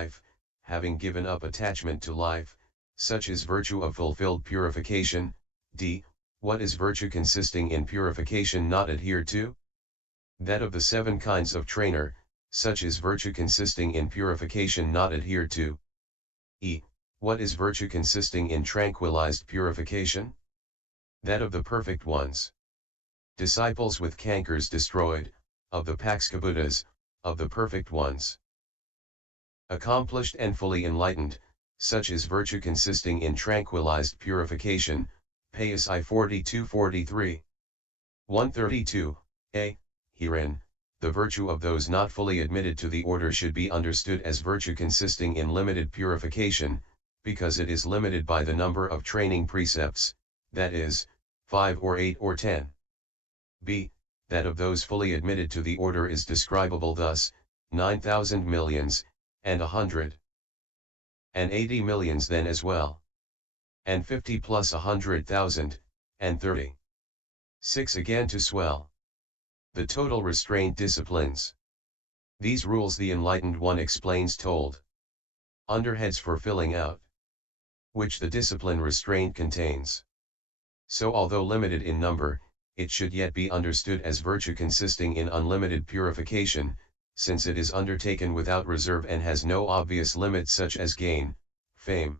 life, having given up attachment to life, such is virtue of fulfilled purification. D. What is virtue consisting in purification not adhered to? That of the 7 kinds of trainer, such is virtue consisting in purification not adhered to. E. What is virtue consisting in tranquilized purification? That of the perfect ones. Disciples with cankers destroyed, of the Pakskabuddhas, of the perfect ones. Accomplished and fully enlightened, such is virtue consisting in tranquilized purification. Payas I 42-43. 132. A. Herein, the virtue of those not fully admitted to the order should be understood as virtue consisting in limited purification, because it is limited by the number of training precepts, that is, 5 or 8 or 10. B. That of those fully admitted to the order is describable thus: 9,000 millions, and 100. And 80 millions then as well. And 50 plus 100,000, and 30. 6 again to swell. The total restraint disciplines. These rules the enlightened one explains told. Underheads for filling out, which the discipline restraint contains. So although limited in number, it should yet be understood as virtue consisting in unlimited purification, since it is undertaken without reserve and has no obvious limits such as gain, fame,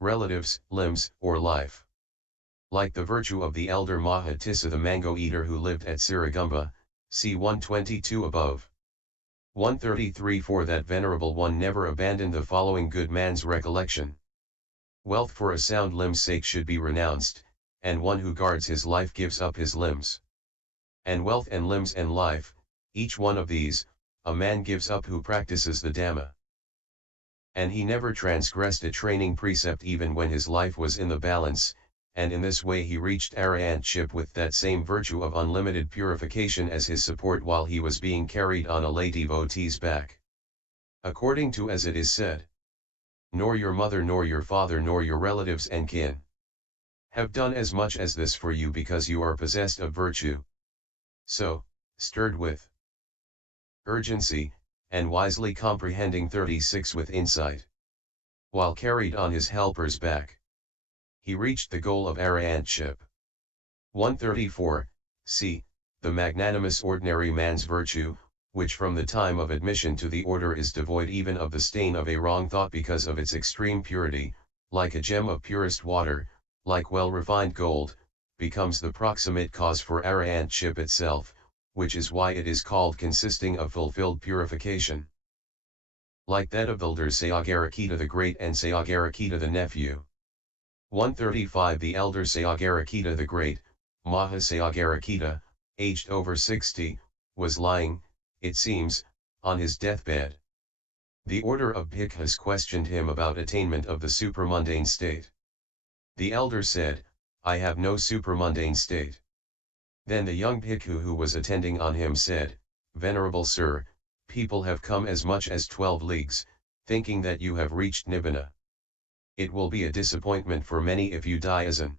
relatives, limbs, or life. Like the virtue of the elder Mahatissa the mango eater who lived at Siragumba, see 122 above. 133 For that venerable one never abandoned the following good man's recollection. Wealth for a sound limb's sake should be renounced, and one who guards his life gives up his limbs. And wealth and limbs and life, each one of these, a man gives up who practices the Dhamma. And he never transgressed a training precept even when his life was in the balance, and in this way he reached Arahantship with that same virtue of unlimited purification as his support while he was being carried on a lay devotee's back. According to as it is said, nor your mother nor your father nor your relatives and kin have done as much as this for you because you are possessed of virtue. So, stirred with urgency, and wisely comprehending 36 with insight, while carried on his helper's back, he reached the goal of Arahantship. 134. C. The magnanimous ordinary man's virtue, which from the time of admission to the order is devoid even of the stain of a wrong thought because of its extreme purity, like a gem of purest water, like well-refined gold, becomes the proximate cause for Arahantship itself, which is why it is called consisting of fulfilled purification. Like that of the elder Sayagarakita the Great and Sayagarakita the Nephew. 135 The elder Sayagarakita the Great, Maha Sayagarakita, aged over 60, was lying, it seems, on his deathbed. The order of bhikkhus questioned him about attainment of the supramundane state. The elder said, I have no supramundane state. Then the young bhikkhu who was attending on him said, Venerable sir, people have come as much as 12 leagues, thinking that you have reached nibbana. It will be a disappointment for many if you die as an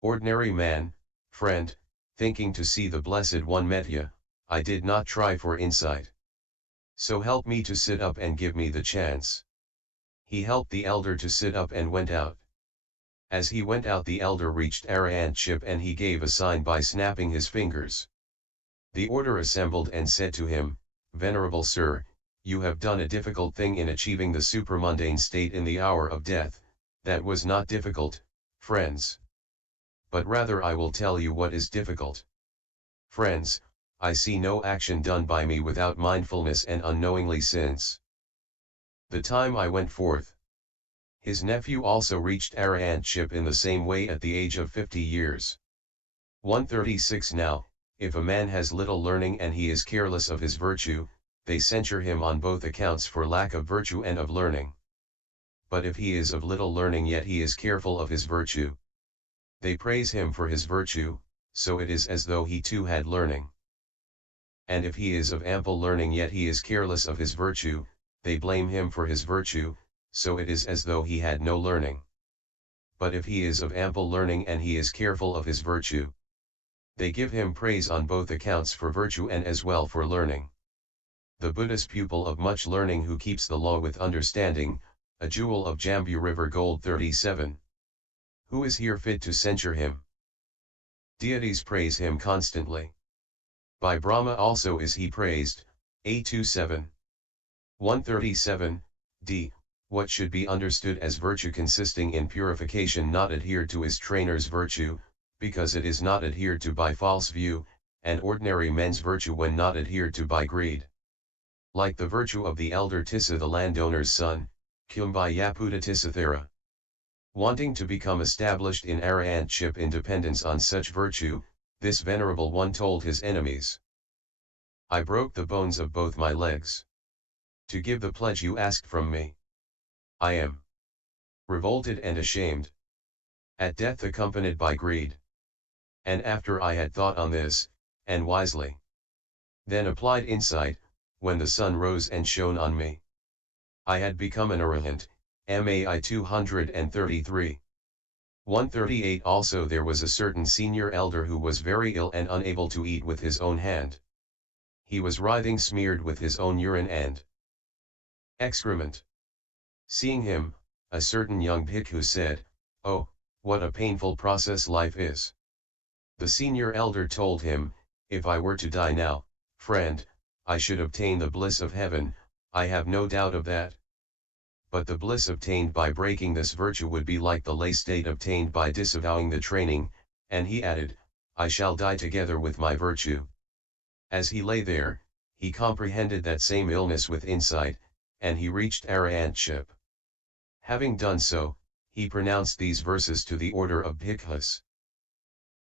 ordinary man, friend, thinking to see the Blessed One Metya. I did not try for insight. So help me to sit up and give me the chance. He helped the elder to sit up and went out. As he went out the elder reached Arahantship and he gave a sign by snapping his fingers. The order assembled and said to him, Venerable sir, you have done a difficult thing in achieving the supramundane state in the hour of death. That was not difficult, friends. But rather I will tell you what is difficult. Friends, I see no action done by me without mindfulness and unknowingly since the time I went forth. His nephew also reached Arahantship in the same way at the age of 50 years. 136 Now, if a man has little learning and he is careless of his virtue, they censure him on both accounts for lack of virtue and of learning. But if he is of little learning yet he is careful of his virtue, they praise him for his virtue, so it is as though he too had learning. And if he is of ample learning yet he is careless of his virtue, they blame him for his virtue, so it is as though he had no learning. But if he is of ample learning and he is careful of his virtue, they give him praise on both accounts for virtue and as well for learning. the Buddhist pupil of much learning who keeps the law with understanding, a jewel of Jambu River gold 37. Who is here fit to censure him? Deities praise him constantly. By Brahma also is he praised, A27. 137, d. What should be understood as virtue consisting in purification not adhered to is trainer's virtue, because it is not adhered to by false view, and ordinary men's virtue when not adhered to by greed. Like the virtue of the elder Tissa the landowner's son, Kuþumbiyaputta-Tissa-thera. Wanting to become established in Arahantship independence on such virtue, this venerable one told his enemies, I broke the bones of both my legs to give the pledge you asked from me. I am revolted and ashamed at death accompanied by greed. And after I had thought on this, and wisely then applied insight, when the sun rose and shone on me, I had become an Arahant, Mai 233. 138 Also there was a certain senior elder who was very ill and unable to eat with his own hand. He was writhing smeared with his own urine and excrement. Seeing him, a certain young bhikkhu said, Oh, what a painful process life is. The senior elder told him, If I were to die now, friend, I should obtain the bliss of heaven, I have no doubt of that. But the bliss obtained by breaking this virtue would be like the lay state obtained by disavowing the training, and he added, I shall die together with my virtue. As he lay there, he comprehended that same illness with insight, and he reached Arahantship. Having done so, he pronounced these verses to the order of bhikkhus.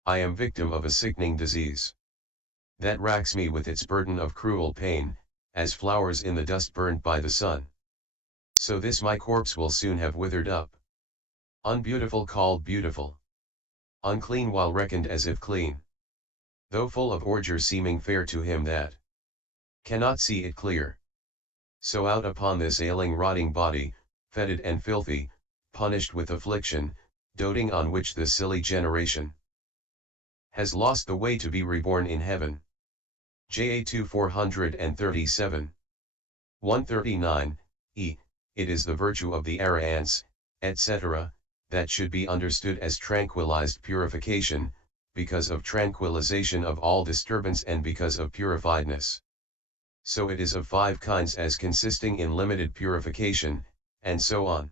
I am victim of a sickening disease that racks me with its burden of cruel pain, as flowers in the dust burned by the sun. So this my corpse will soon have withered up. Unbeautiful called beautiful. Unclean while reckoned as if clean. Though full of ordure seeming fair to him that cannot see it clear. So out upon this ailing rotting body, fetid and filthy, punished with affliction, doting on which this silly generation has lost the way to be reborn in heaven. JA2 437. 139, e. It is the virtue of the Arahants, etc., that should be understood as tranquilized purification, because of tranquilization of all disturbance and because of purifiedness. So it is of 5 kinds as consisting in limited purification, and so on.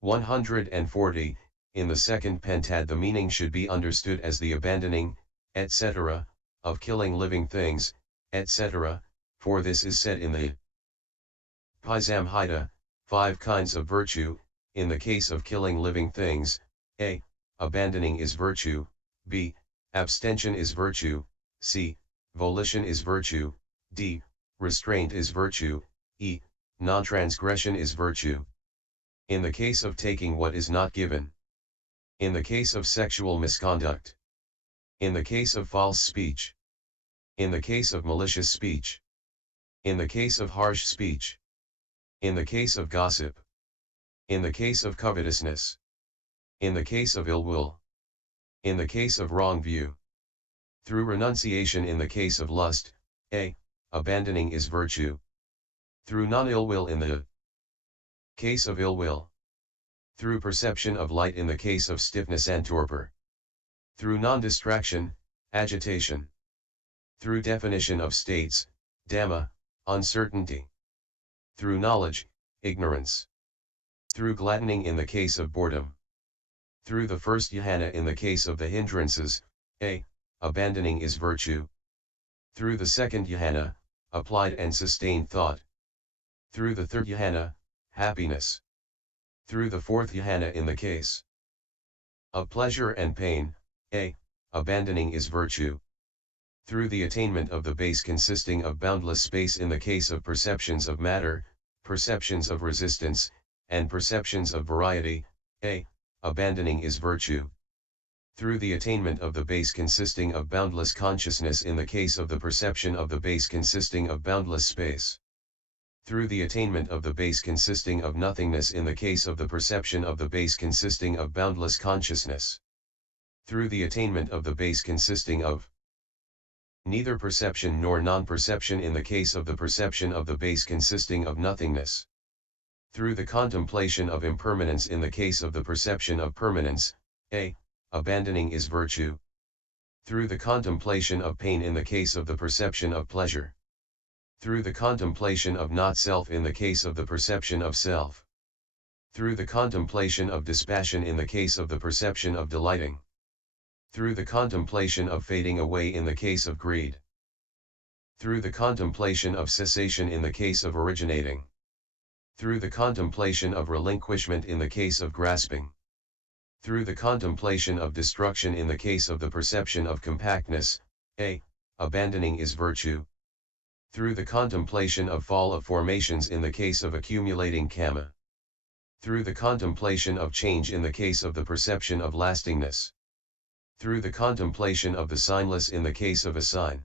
140, in the second pentad the meaning should be understood as the abandoning, etc., of killing living things, etc., for this is said in the Pisamhita, 5 kinds of virtue, in the case of killing living things, a. Abandoning is virtue, b. Abstention is virtue, c. Volition is virtue, d. Restraint is virtue, e. Non-transgression is virtue. In the case of taking what is not given. In the case of sexual misconduct. In the case of false speech. In the case of malicious speech. In the case of harsh speech. In the case of gossip. In the case of covetousness. In the case of ill will. In the case of wrong view. Through renunciation in the case of lust, a. Abandoning is virtue. Through non-ill will in the case of ill will. Through perception of light in the case of stiffness and torpor. Through non-distraction, agitation. Through definition of states, Dhamma, uncertainty. Through knowledge, ignorance. Through gladdening in the case of boredom. Through the first jhana in the case of the hindrances, a. Abandoning is virtue. Through the second jhana, applied and sustained thought. Through the third jhana, happiness. Through the fourth jhana in the case of pleasure and pain, a. Abandoning is virtue. Through the attainment of the base consisting of boundless space in the case of perceptions of matter, perceptions of resistance, and perceptions of variety, a. Abandoning is virtue. Through the attainment of the base consisting of boundless consciousness in the case of the perception of the base consisting of boundless space. Through the attainment of the base consisting of nothingness in the case of the perception of the base consisting of boundless consciousness. Through the attainment of the base consisting of Neither perception nor non-perception in the case of the perception of the base consisting of nothingness. Through the contemplation of impermanence in the case of the perception of permanence, abandoning is virtue. Through the contemplation of pain in the case of the perception of pleasure. Through the contemplation of not-self in the case of the perception of self. Through the contemplation of dispassion in the case of the perception of delighting. Through the contemplation of fading away in the case of greed. Through the contemplation of cessation in the case of originating. Through the contemplation of relinquishment in the case of grasping. Through the contemplation of destruction in the case of the perception of compactness, abandoning is virtue. Through the contemplation of fall of formations in the case of accumulating karma. Through the contemplation of change in the case of the perception of lastingness. Through the contemplation of the signless in the case of a sign.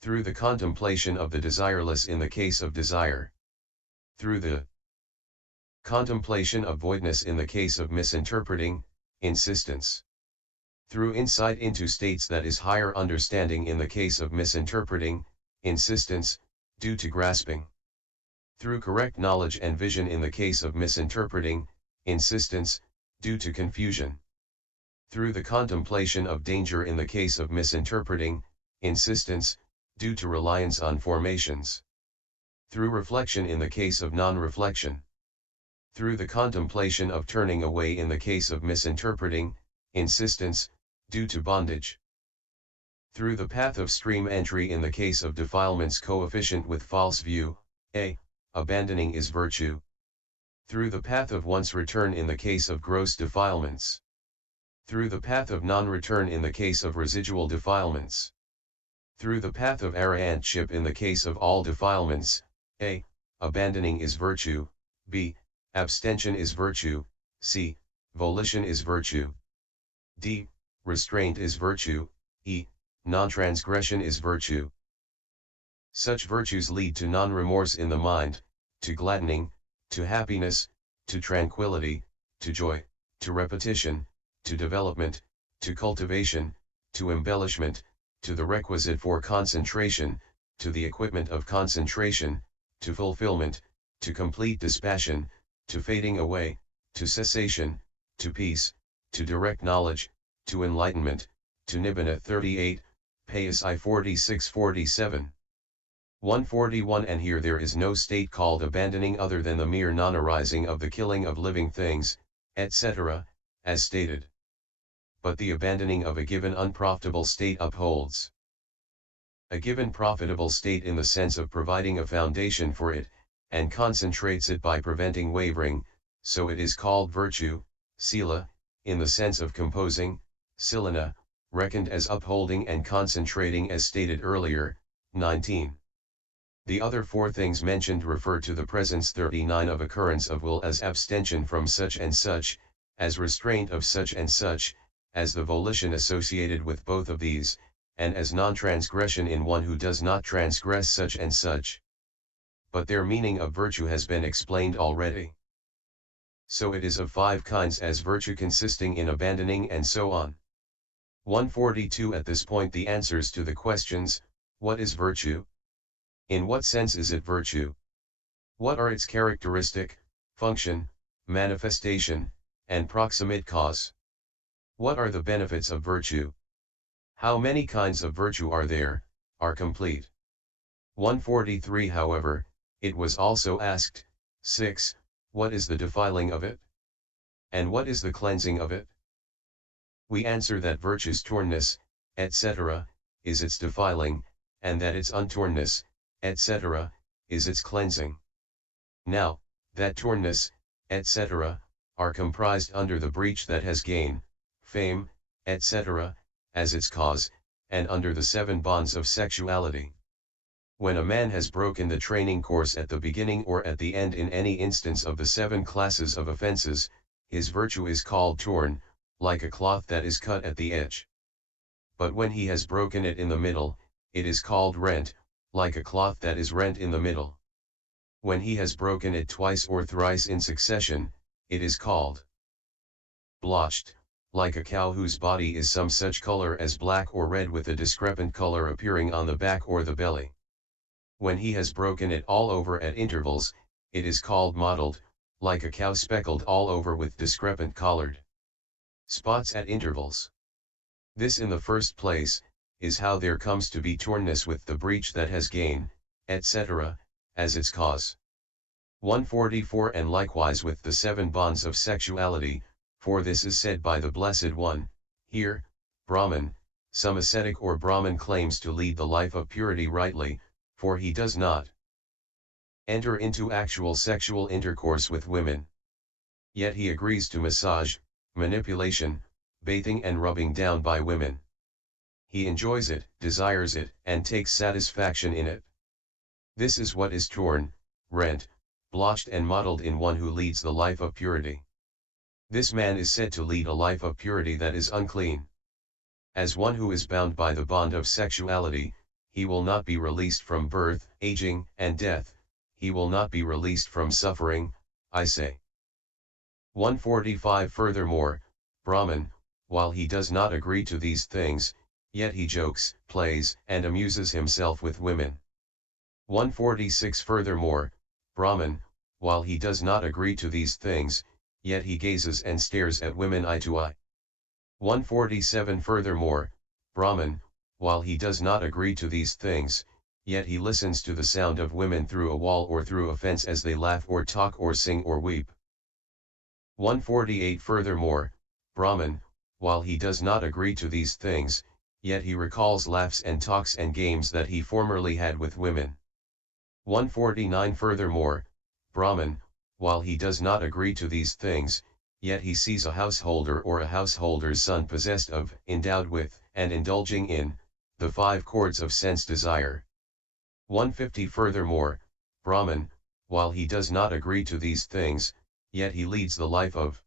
Through the contemplation of the desireless in the case of desire. Through the contemplation of voidness in the case of misinterpreting, insistence. Through insight into states that is higher understanding in the case of misinterpreting, insistence, due to grasping. Through correct knowledge and vision in the case of misinterpreting, insistence, due to confusion. Through the contemplation of danger in the case of misinterpreting, insistence, due to reliance on formations. Through reflection in the case of non-reflection. Through the contemplation of turning away in the case of misinterpreting, insistence, due to bondage. Through the path of stream entry in the case of defilements coefficient with false view, abandoning is virtue. Through the path of once return in the case of gross defilements. Through the path of non-return in the case of residual defilements. Through the path of Arahantship in the case of all defilements, abandoning is virtue, b. Abstention is virtue, c. Volition is virtue, d. Restraint is virtue, e. Non-transgression is virtue. Such virtues lead to non-remorse in the mind, to gladdening, to happiness, to tranquility, to joy, to repetition, to development, to cultivation, to embellishment, to the requisite for concentration, to the equipment of concentration, to fulfillment, to complete dispassion, to fading away, to cessation, to peace, to direct knowledge, to enlightenment, to Nibbana 38, Payas I 46-47. 141. And here there is no state called abandoning other than the mere non-arising of the killing of living things, etc., as stated. But the abandoning of a given unprofitable state upholds a given profitable state in the sense of providing a foundation for it, and concentrates it by preventing wavering, so it is called virtue, sila, in the sense of composing, silana, reckoned as upholding and concentrating as stated earlier, 19. The other four things mentioned refer to the presence 39 of occurrence of will as abstention from such and such, as restraint of such and such, as the volition associated with both of these, and as non-transgression in one who does not transgress such and such. But their meaning of virtue has been explained already. So it is of 5 kinds, as virtue consisting in abandoning and so on. 142. At this point the answers to the questions, what is virtue? In what sense is it virtue? What are its characteristic, function, manifestation, and proximate cause? What are the benefits of virtue? How many kinds of virtue are there, are complete. 143. However, it was also asked, 6. What is the defiling of it? And what is the cleansing of it? We answer that virtue's tornness, etc., is its defiling, and that its untornness, etc., is its cleansing. Now, that tornness, etc., are comprised under the breach that has gain, fame, etc., as its cause, and under the 7 bonds of sexuality. When a man has broken the training course at the beginning or at the end in any instance of the 7 classes of offenses, his virtue is called torn, like a cloth that is cut at the edge. But when he has broken it in the middle, it is called rent, like a cloth that is rent in the middle. When he has broken it twice or thrice in succession, it is called blotched, like a cow whose body is some such color as black or red with a discrepant color appearing on the back or the belly. When he has broken it all over at intervals, it is called mottled, like a cow speckled all over with discrepant colored spots at intervals. This in the first place, is how there comes to be tornness with the breach that has gain, etc., as its cause. 144 And likewise with the 7 bonds of sexuality, for this is said by the Blessed One, here, Brahman, some ascetic or Brahman claims to lead the life of purity rightly, for he does not enter into actual sexual intercourse with women. Yet he agrees to massage, manipulation, bathing and rubbing down by women. He enjoys it, desires it, and takes satisfaction in it. This is what is torn, rent, blotched and mottled in one who leads the life of purity. This man is said to lead a life of purity that is unclean. As one who is bound by the bond of sexuality, he will not be released from birth, aging, and death, he will not be released from suffering, I say. 145 Furthermore, Brahman, while he does not agree to these things, yet he jokes, plays, and amuses himself with women. 146 Furthermore, Brahman, while he does not agree to these things, yet he gazes and stares at women eye to eye. 147 Furthermore, Brahman, while he does not agree to these things, yet he listens to the sound of women through a wall or through a fence as they laugh or talk or sing or weep. 148 Furthermore, Brahman, while he does not agree to these things, yet he recalls laughs and talks and games that he formerly had with women. 149 Furthermore, Brahman, while he does not agree to these things, yet he sees a householder or a householder's son possessed of, endowed with, and indulging in, the 5 cords of sense desire. 150 Furthermore, Brahman, while he does not agree to these things, yet he leads the life of